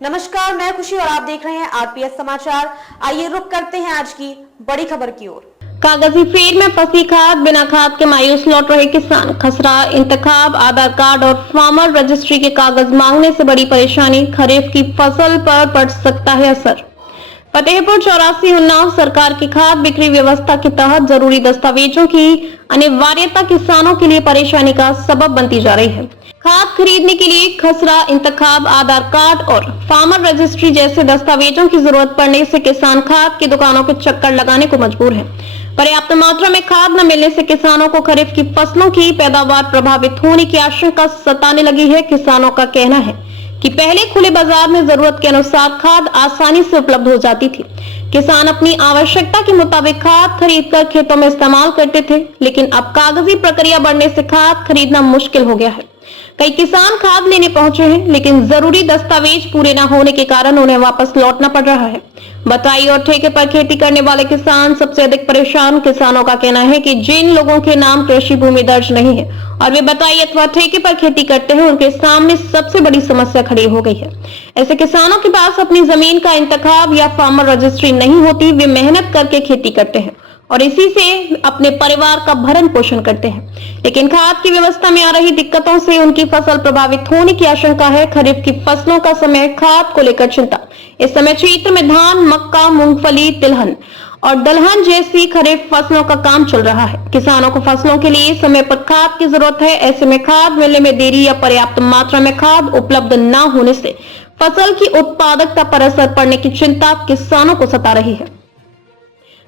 नमस्कार, मैं खुशी और आप देख रहे हैं आरपीएस समाचार। आइए रुक करते हैं आज की बड़ी खबर की ओर। कागजी फेर में फंसी खाद, बिना खाद के मायूस लौट रहे किसान। खसरा इंतखाब, आधार कार्ड और फार्मर रजिस्ट्री के कागज मांगने से बड़ी परेशानी, खरीफ की फसल पर पड़ सकता है असर। फतेहपुर 84 उन्नाव सरकार की खाद बिक्री व्यवस्था के तहत जरूरी दस्तावेजों की अनिवार्यता किसानों के लिए परेशानी का सबब बनती जा रही है। खाद खरीदने के लिए खसरा इंतखाब, आधार कार्ड और फार्मर रजिस्ट्री जैसे दस्तावेजों की जरूरत पड़ने से किसान खाद की दुकानों के चक्कर लगाने को मजबूर है। पर्याप्त मात्रा में खाद न मिलने से किसानों को खरीफ की फसलों की पैदावार प्रभावित होने की आशंका सताने लगी है। किसानों का कहना है कि पहले खुले बाजार में जरूरत के अनुसार खाद आसानी से उपलब्ध हो जाती थी। किसान अपनी आवश्यकता के मुताबिक खाद खरीदकर खेतों में इस्तेमाल करते थे, लेकिन अब कागजी प्रक्रिया बढ़ने से खाद खरीदना मुश्किल हो गया है। कई किसान खाद लेने पहुंचे हैं, लेकिन जरूरी दस्तावेज पूरे न होने के कारण उन्हें वापस लौटना पड़ रहा है। बटाई और ठेके पर खेती करने वाले किसान सबसे अधिक परेशान। किसानों का कहना है कि जिन लोगों के नाम कृषि भूमि दर्ज नहीं है और वे बटाई अथवा ठेके पर खेती करते हैं, उनके सामने सबसे बड़ी समस्या खड़ी हो गई है। ऐसे किसानों के पास अपनी जमीन का इंतखाब या फार्मर रजिस्ट्री नहीं होती। वे मेहनत करके खेती करते हैं और इसी से अपने परिवार का भरण पोषण करते हैं, लेकिन खाद की व्यवस्था में आ रही दिक्कतों से उनकी फसल प्रभावित होने की आशंका है। खरीफ की फसलों का समय, खाद को लेकर चिंता। इस समय क्षेत्र में धान, मक्का, मूंगफली, तिलहन और दलहन जैसी खरीफ फसलों का काम चल रहा है। किसानों को फसलों के लिए समय पर खाद की जरूरत है। ऐसे में खाद मिलने में देरी या पर्याप्त मात्रा में खाद उपलब्ध न होने से फसल की उत्पादकता पर असर पड़ने की चिंता किसानों को सता रही है।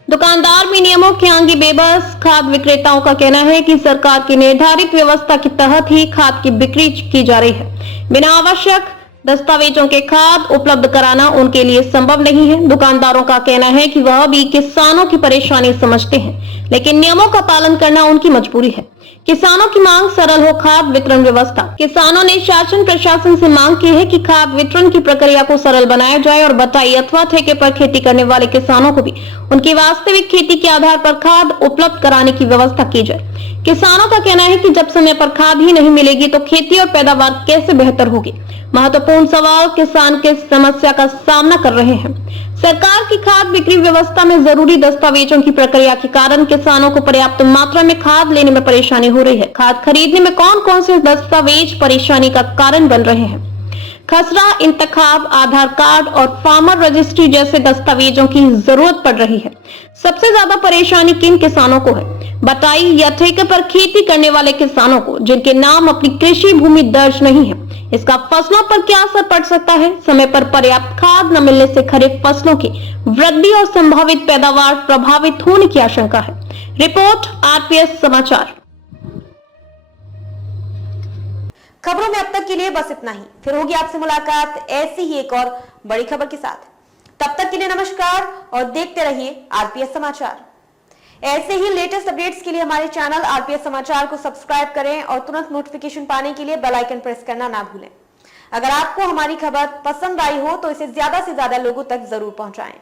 दुकानदार भी नियमों के आगे बेबस। खाद विक्रेताओं का कहना है कि सरकार की निर्धारित व्यवस्था के तहत ही खाद की बिक्री की जा रही है। बिना आवश्यक दस्तावेजों के खाद उपलब्ध कराना उनके लिए संभव नहीं है। दुकानदारों का कहना है कि वह भी किसानों की परेशानी समझते हैं, लेकिन नियमों का पालन करना उनकी मजबूरी है। किसानों की मांग, सरल हो खाद वितरण व्यवस्था। किसानों ने शासन प्रशासन से मांग की है कि खाद वितरण की प्रक्रिया को सरल बनाया जाए और बटाई अथवा ठेके पर खेती करने वाले किसानों को भी उनकी वास्तविक खेती के आधार पर खाद उपलब्ध कराने की व्यवस्था की जाए। किसानों का कहना है कि जब समय पर खाद ही नहीं मिलेगी तो खेती और पैदावार कैसे बेहतर होगी। महत्वपूर्ण सवाल किसान के समस्या का सामना कर रहे हैं। सरकार की खाद बिक्री व्यवस्था में जरूरी दस्तावेजों की प्रक्रिया के कारण किसानों को पर्याप्त मात्रा में खाद लेने में परेशानी हो रही है। खाद खरीदने में कौन कौन से दस्तावेज परेशानी का कारण बन रहे हैं? खसरा इंतखाब, आधार कार्ड और फार्मर रजिस्ट्री जैसे दस्तावेजों की जरूरत पड़ रही है। सबसे ज्यादा परेशानी किन किसानों को है? बटाई या ठेके पर खेती करने वाले किसानों को, जिनके नाम अपनी कृषि भूमि दर्ज नहीं है। इसका फसलों पर क्या असर पड़ सकता है? समय पर पर्याप्त खाद न मिलने से खरीफ फसलों की वृद्धि और संभावित पैदावार प्रभावित होने की आशंका है। रिपोर्ट आरपीएस समाचार। खबरों में अब तक के लिए बस इतना ही। फिर होगी आपसे मुलाकात ऐसी ही एक और बड़ी खबर के साथ। तब तक के लिए नमस्कार और देखते रहिए आरपीएस समाचार। ऐसे ही लेटेस्ट अपडेट्स के लिए हमारे चैनल आरपीएस समाचार को सब्सक्राइब करें और तुरंत नोटिफिकेशन पाने के लिए बेल आइकन प्रेस करना ना भूलें। अगर आपको हमारी खबर पसंद आई हो तो इसे ज्यादा से ज्यादा लोगों तक जरूर पहुंचाएं।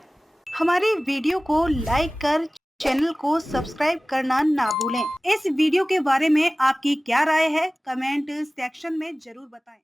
हमारे वीडियो को लाइक कर चैनल को सब्सक्राइब करना ना भूलें। इस वीडियो के बारे में आपकी क्या राय है? कमेंट सेक्शन में जरूर बताएं।